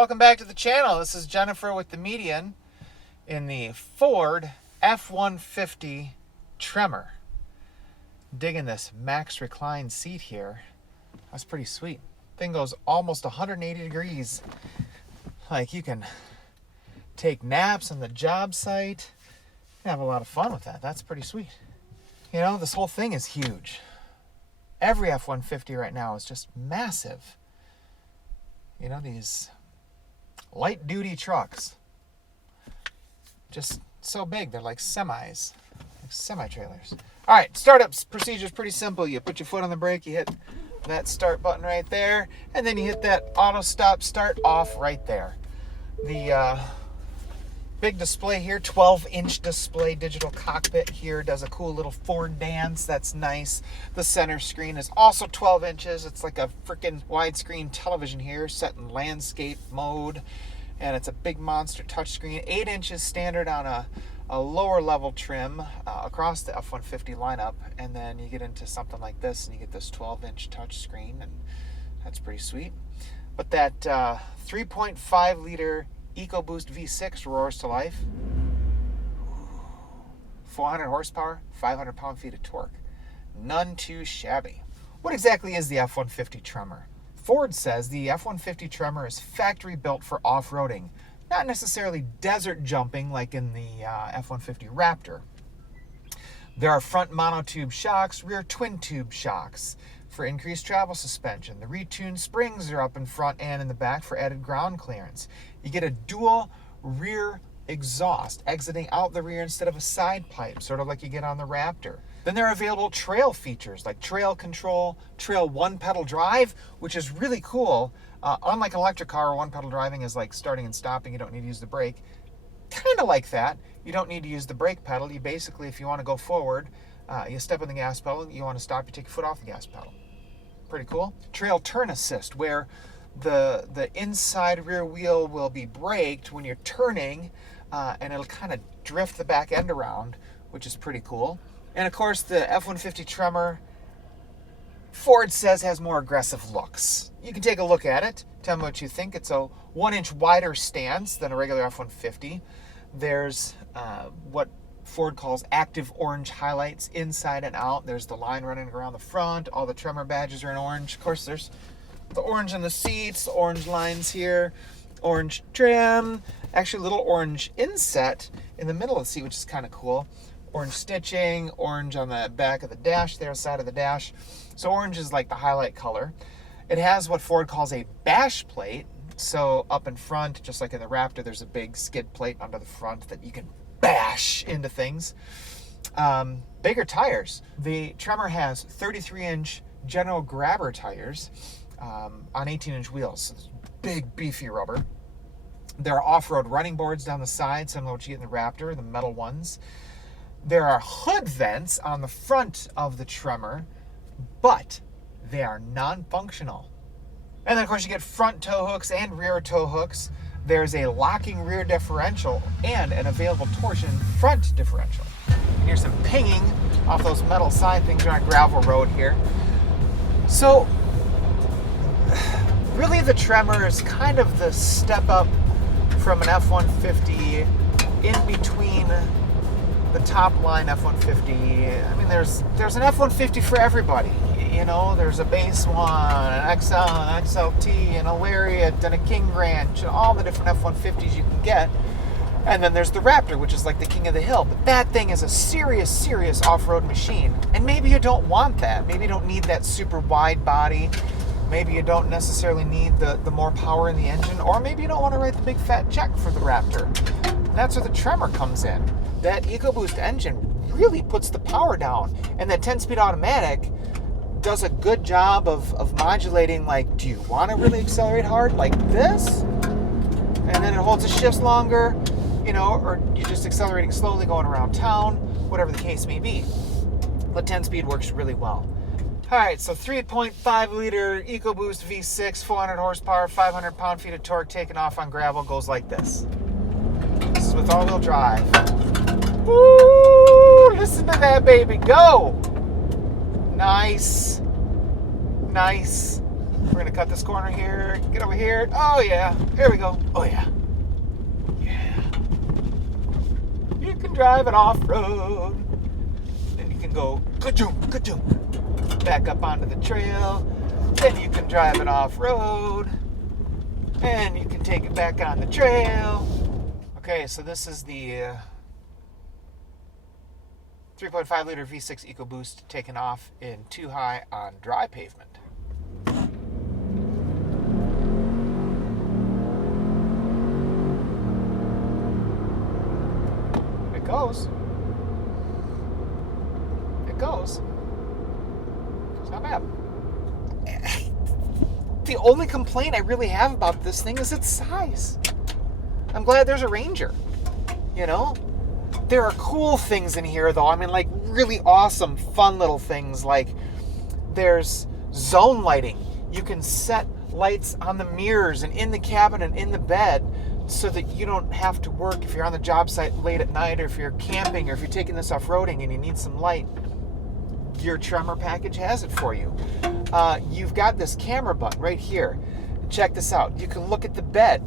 Welcome back to the channel. This is Jennifer with the Median in the Ford F-150 Tremor. Digging this max recline seat here. That's pretty sweet. Thing goes almost 180 degrees. Like, you can take naps on the job site. Have a lot of fun with that. That's pretty sweet. You know, this whole thing is huge. Every F-150 right now is just massive. You know, these light duty trucks, just so big, they're like semis, like semi-trailers. All right, startup procedure is pretty simple. You put your foot on the brake, you hit that start button right there, and then you hit that auto stop start off right there. The big display here, 12-inch display, digital cockpit here, does a cool little Ford dance. That's nice. The center screen is also 12 inches. It's like a freaking widescreen television here, set in landscape mode, and it's a big monster touchscreen. 8 inches standard on a lower level trim across the F-150 lineup, and then you get into something like this, and you get this 12-inch touchscreen, and that's pretty sweet. But that 3.5 liter EcoBoost V6 roars to life. 400 horsepower, 500 pound-feet of torque. None too shabby. What exactly is the F-150 Tremor? Ford says the F-150 Tremor is factory built for off-roading, not necessarily desert jumping like in the F-150 Raptor. There are front monotube shocks, rear twin-tube shocks for increased travel suspension. The retuned springs are up in front and in the back for added ground clearance. You get a dual rear exhaust exiting out the rear instead of a side pipe, sort of like you get on the Raptor. Then there are available trail features like trail control, trail one-pedal drive, which is really cool. Unlike an electric car, one-pedal driving is like starting and stopping. You don't need to use the brake. Kind of like that. You don't need to use the brake pedal. You basically, if you want to go forward, you step on the gas pedal. You want to stop, you take your foot off the gas pedal. Pretty cool. Trail turn assist, where the inside rear wheel will be braked when you're turning, and it'll kind of drift the back end around, which is pretty cool. And of course, the F-150 Tremor, Ford says, has more aggressive looks. You can take a look at it. Tell me what you think. It's a 1-inch wider stance than a regular F-150. There's what Ford calls active orange highlights inside and out. There's the line running around the front. All the Tremor badges are in orange. Of course, there's the orange in the seats, the orange lines here, orange trim, actually a little orange inset in the middle of the seat, which is kind of cool. Orange stitching, orange on the back of the dash there, side of the dash. So orange is like the highlight color. It has what Ford calls a bash plate. So up in front, just like in the Raptor, there's a big skid plate under the front that you can bash into things. Bigger tires. The Tremor has 33-inch General Grabber tires on 18-inch wheels. So big, beefy rubber. There are off-road running boards down the side, similar to what you get in the Raptor, the metal ones. There are hood vents on the front of the Tremor, but they are non-functional. And then, of course, you get front tow hooks and rear tow hooks. There's a locking rear differential and an available torsion front differential. And here's some pinging off those metal side things. You're on a gravel road here. So, really, the Tremor is kind of the step up from an F-150 in between the top line F-150. I mean, there's an F-150 for everybody. You know, there's a base one, an XL, an XLT, an Lariat, and a King Ranch, and all the different F-150s you can get. And then there's the Raptor, which is like the king of the hill. But that thing is a serious, serious off-road machine. And maybe you don't want that. Maybe you don't need that super wide body. Maybe you don't necessarily need the more power in the engine. Or maybe you don't want to write the big fat check for the Raptor. And that's where the Tremor comes in. That EcoBoost engine really puts the power down. And that 10-speed automatic does a good job of modulating, like, do you want to really accelerate hard like this? And then it holds the shifts longer, you know, or you're just accelerating slowly going around town, whatever the case may be. The 10-speed works really well. All right, so 3.5 liter EcoBoost V6, 400 horsepower, 500 pound-feet of torque, taking off on gravel, goes like this. This is with all-wheel drive. Woo! Listen to that baby go! Nice. Nice. We're going to cut this corner here. Get over here. Oh, yeah. Here we go. Oh, yeah. Yeah. You can drive it off-road. Then you can go, ka-choom, back up onto the trail. Then you can drive it off-road. And you can take it back on the trail. Okay, so this is the 3.5 liter V6 EcoBoost taken off in 2 high on dry pavement. It goes. It goes. It's not bad. The only complaint I really have about this thing is its size. I'm glad there's a Ranger, you know? There are cool things in here, though. I mean, like, really awesome, fun little things. Like, there's zone lighting. You can set lights on the mirrors and in the cabin and in the bed so that you don't have to work if you're on the job site late at night, or if you're camping, or if you're taking this off-roading and you need some light. Your Tremor package has it for you. You've got this camera button right here. Check this out. You can look at the bed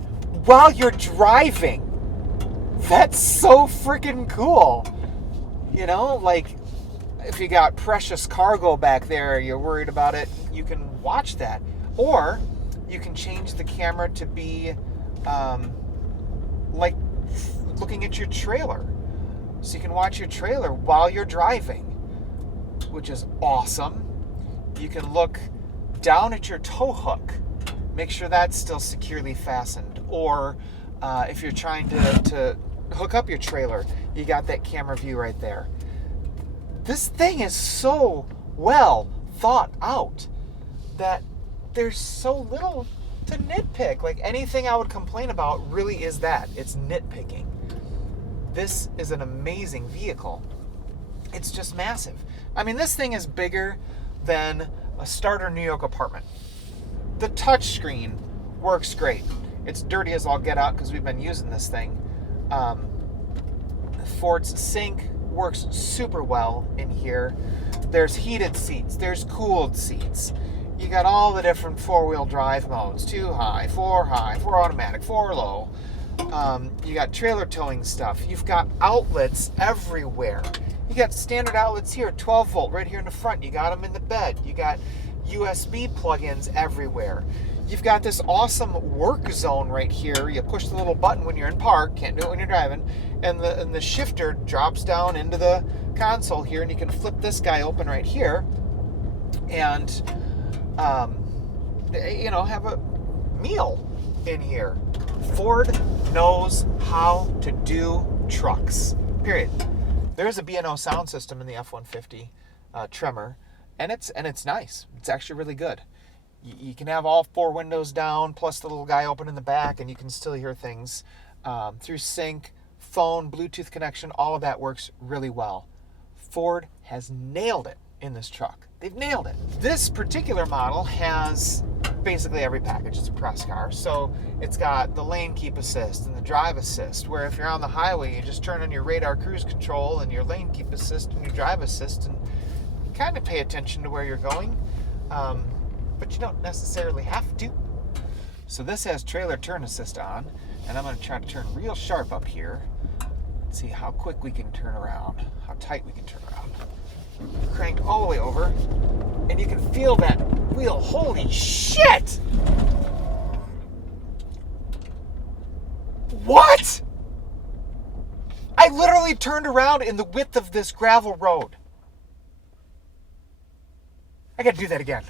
while you're driving. That's so freaking cool. You know, like, if you got precious cargo back there, you're worried about it, you can watch that. Or you can change the camera to be like looking at your trailer. So you can watch your trailer while you're driving, which is awesome. You can look down at your tow hook, make sure that's still securely fastened. Or if you're trying to hook up your trailer, you got that camera view right there. This thing is so well thought out that there's so little to nitpick. Like, anything I would complain about really is that. It's nitpicking. This is an amazing vehicle. It's just massive. I mean, this thing is bigger than a starter New York apartment. The touchscreen works great. It's dirty as all get out because we've been using this thing. Ford's Sync works super well in here. There's heated seats. There's cooled seats. You got all the different 4-wheel drive modes. 2 high, 4 automatic, 4 low. You got trailer towing stuff. You've got outlets everywhere. You got standard outlets here, 12 volt right here in the front. You got them in the bed. You got USB plug-ins everywhere. You've got this awesome work zone right here. You push the little button when you're in park, can't do it when you're driving, and the shifter drops down into the console here, and you can flip this guy open right here and have a meal in here. Ford knows how to do trucks, period. There's a B&O sound system in the F-150 Tremor, and it's nice. It's actually really good. You can have all 4 windows down, plus the little guy open in the back, and you can still hear things through sync, phone, Bluetooth connection. All of that works really well. Ford has nailed it in this truck. They've nailed it. This particular model has basically every package. It's a press car, so it's got the lane keep assist and the drive assist, where if you're on the highway, you just turn on your radar cruise control and your lane keep assist and your drive assist and kind of pay attention to where you're going. But you don't necessarily have to. So this has trailer turn assist on, and I'm going to try to turn real sharp up here. Let's see how quick we can turn around, how tight we can turn around. Cranked all the way over, and you can feel that wheel. Holy shit! What? I literally turned around in the width of this gravel road. I gotta do that again.